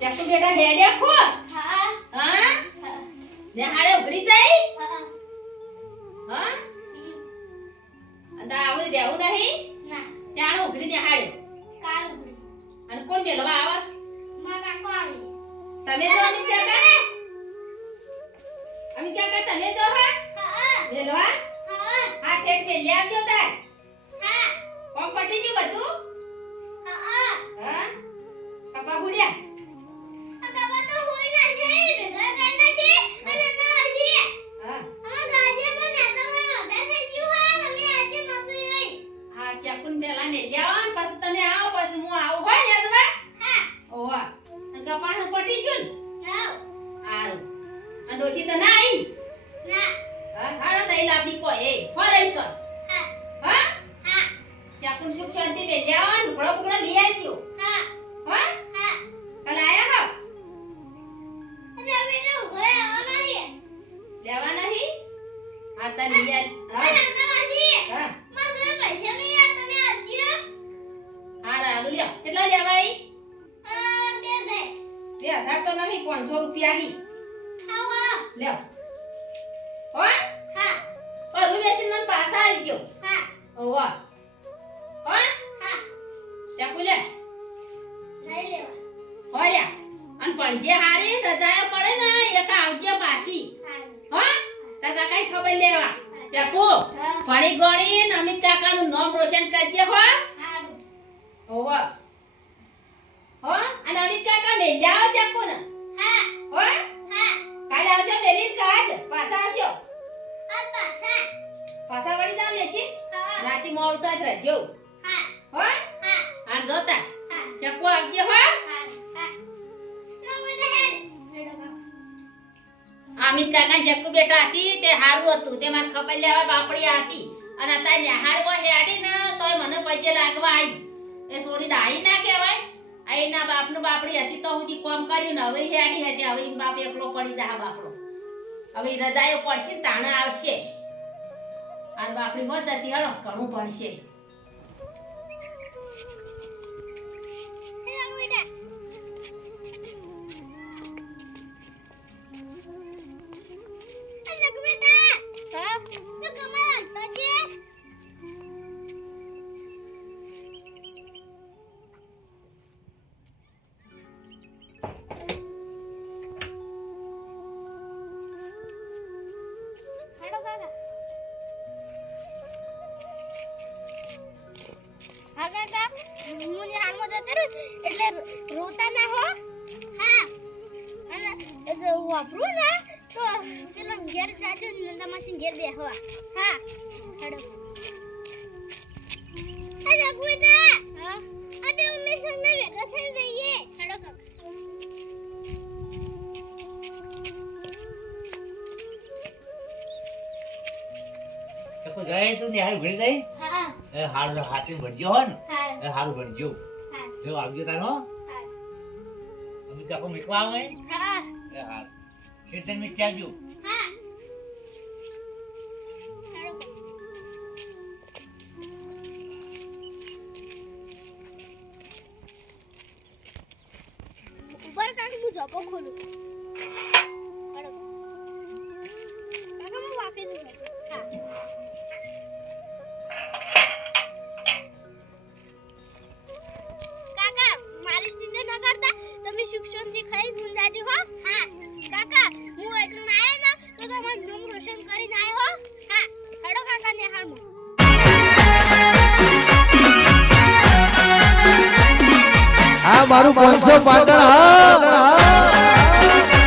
ચાકુ બેટા હેડે ખો હા હા ને હાડે ઉભરી જાય હા અંદા આવું દેવું નહીં ના ચાણો ઉભરી દે હાડે કાર ઉભરી અને કોણ બેલવા આવે માં કાકો આવે તમે જો અમે ક્યાં તમે જો હા બેલવા હા આ ઠેઠ મે લે આવજો તાર હા કોમ પટી ગયું બધું હા હા કપા ગુડ્યા ડોશી તો ના આઈ ના હા હાડો તઈ લાબી કો એ ફરઈ કર હા હા મેલ્યા ઢોળો બુકડો લઈ આવજો. હા કાલ આયા હો લેવા નહીં આ તા લઈ આવ. હા હા રાલુ લ્યો કેટલા લેવા ઈ 2000 તો નહીં 500 રૂપિયા હી લ્યો હો પર વેચીને મને પાછા આલજો. ઓવા હો ચાકુ લે હોયા અન પડજે હારી રજાય પડે ને એક આવજે પાછી. હો તાર કાકાઈ ખબર લેવા ચાકુ ભણી ગણી અમિત કાકાનું નામ રોશન કરજે. હો ઓવા હો અને અમિત કાકા મે જાઓ ચાકુ ને. હો કાલે આવશો મેલીન કાજ પાછા આવશો. પાછા વળી જા મેચી રાતી મોડું તો જ રહેજો. હો આ જોતા ચક્કુ આવજે. હો અમિત કાકા ચક્કુ બેટા હતી તે હારું હતું તે માર ખબર લેવા બાપડી હતી અને અત્યારે નિહાળવા હેડી ને તોય મને પજે લાગવા આવી એ સોડી ડાઈ ના કહેવાય. આ એના બાપનું બાપડી હતી તો સુધી કોમ કર્યું ને હવે હેડી હતી હવે એન બાપ એકલો પડી જા બાપડો. હવે રજાયો પડશે તાણે આવશે અને બાપડી મોજ હતી હળો ઘણું પડશે. એટલે રોતા ના હો. હા અને વાપરું ને તો પેલા ઘેર જાજો નંદા માસી ઘેર બેહવા. હા હેડો હેલો બેટા. હા અબે મમ્મી સંગે ભેગા થઈ જઈએ. હેડો કાકા તો જાય તો ને હારું ભણી જાય. હા એ હારું હાથે ભણજો હો ને. હા એ હારું ભણજો. હા જો આવજો તારો. હા અમે કાકો મીઠવા આવે. હા એ હારું ખેતર મે ચાવજો. હા હેડો ઉપર કાકી હું જોપો ખોલું. હેડો કાકા હું વાપી દઉં. હા કાકા મારી ચિંતા ન કરતા તમે શિક્ષણથી ખાઈ ભૂલ જાજો. હો હા કાકા હું એકણ આયા ના તો તમારું નામ રોશન કરીને આયો. હો હા હેડો કાકા ને હાલમાં. આ મારું 500 પાટણ હા